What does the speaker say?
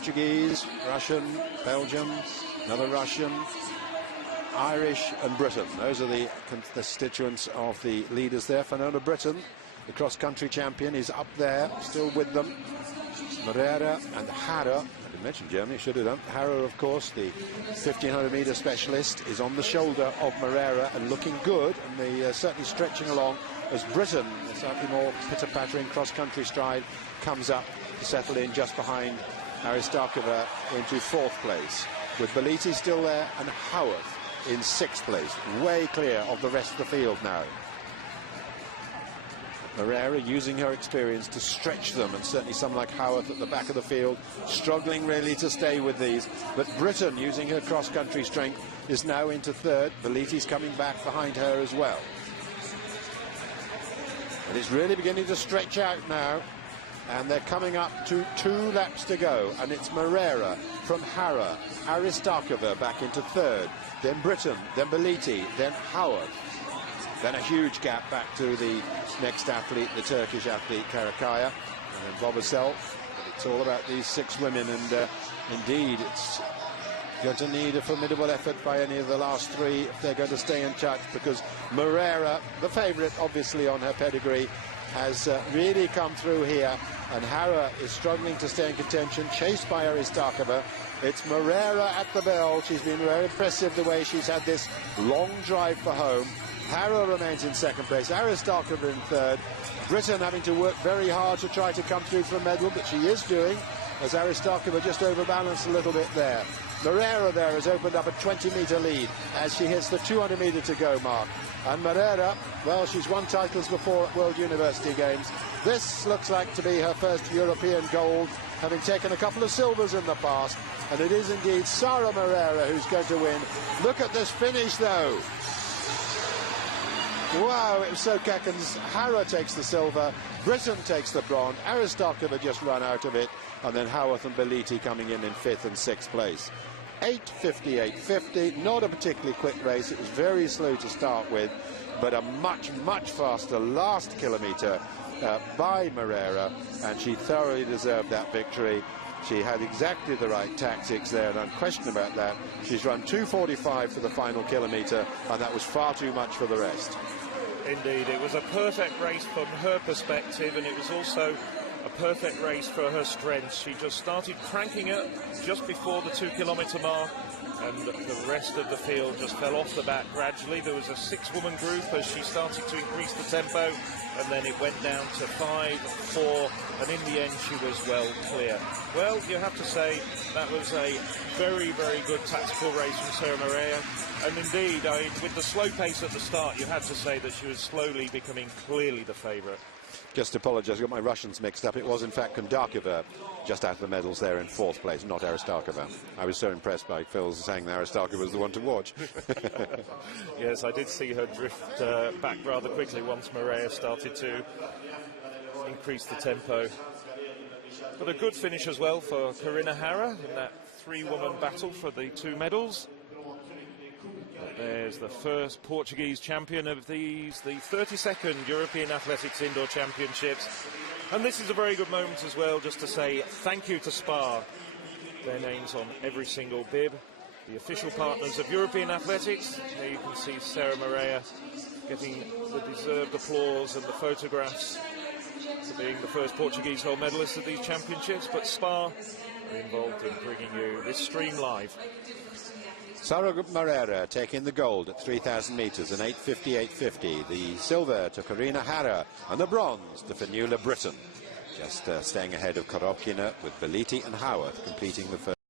Portuguese, Russian, Belgium, another Russian, Irish and Britain. Those are the constituents of the leaders there. Fernando Britton, the cross-country champion, is up there, still with them. Moreira and Hara. I didn't mention Germany, should have done. Hara, of course, the 1500-meter specialist, is on the shoulder of Moreira and looking good, and they're certainly stretching along as Britain, a slightly more pitter-pattering cross-country stride, comes up to settle in just behind Aristakova into 4th place, with Beliti still there and Howarth in 6th place, way clear of the rest of the field now. Moreira using her experience to stretch them, and certainly someone like Howarth at the back of the field struggling really to stay with these, but Britain using her cross-country strength is now into 3rd. Beliti's coming back behind her as well, and it's really beginning to stretch out now, and they're coming up to 2 laps to go, and it's Moreira from Hara, Aristakova back into 3rd, then Britain, then Beliti, then Howarth. Then a huge gap back to the next athlete, the Turkish athlete Karakaya, and then Bobasel. It's all about these 6 women, and indeed it's going to need a formidable effort by any of the last 3 if they're going to stay in touch, because Moreira, the favourite obviously on her pedigree, has really come through here, and Hara is struggling to stay in contention, chased by Aristakova. It's Moreira at the bell. She's been very impressive the way she's had this long drive for home. Hara remains in 2nd place, Aristakova in 3rd. Britain having to work very hard to try to come through for a medal, but she is doing, as Aristakova just overbalanced a little bit there. Moreira there has opened up a 20-metre lead as she hits the 200-metre to go mark. And Moreira, well, she's won titles before at World University Games. This looks like to be her first European gold, having taken a couple of silvers in the past. And it is indeed Sara Moreira who's going to win. Look at this finish, though. Wow, it was so Kekens. Hara takes the silver, Britain takes the bronze, Aristakova just run out of it, and then Howarth and Beliti coming in 5th and 6th place. 8:58.50, not a particularly quick race. It was very slow to start with, but a much, much faster last kilometre by Moreira, and she thoroughly deserved that victory. She had exactly the right tactics there, and unquestioned about that. She's run 2:45 for the final kilometre, and that was far too much for the rest. Indeed, it was a perfect race from her perspective, and it was also a perfect race for her strengths. She just started cranking it just before the 2 kilometre mark, and the rest of the field just fell off the back gradually. There was a 6-woman group as she started to increase the tempo, and then it went down to 5, 4, and in the end she was well clear. Well, you have to say that was a very, very good tactical race from Sara Moreira, and indeed, with the slow pace at the start, you had to say that she was slowly becoming clearly the favourite. Just to apologise, I got my Russians mixed up. It was in fact Kondakova just out of the medals there in 4th place, not Aristakova. I was so impressed by Phil saying that Aristakova was the one to watch. Yes, I did see her drift back rather quickly once Moreira started to increase the tempo. But a good finish as well for Karina Hara in that 3-woman battle for the 2 medals. There's the first Portuguese champion of these, the 32nd European Athletics Indoor Championships. And this is a very good moment as well, just to say thank you to SPA. Their names on every single bib. The official partners of European Athletics. There you can see Sara Moreira getting the deserved applause and the photographs for being the first Portuguese gold medalist of these championships. But SPA are involved in bringing you this stream live. Sara Moreira taking the gold at 3,000 metres in 8:58.50. The silver to Karina Hara, and the bronze to Fenula Britton. Just staying ahead of Korobkina, with Beliti and Howarth completing the first.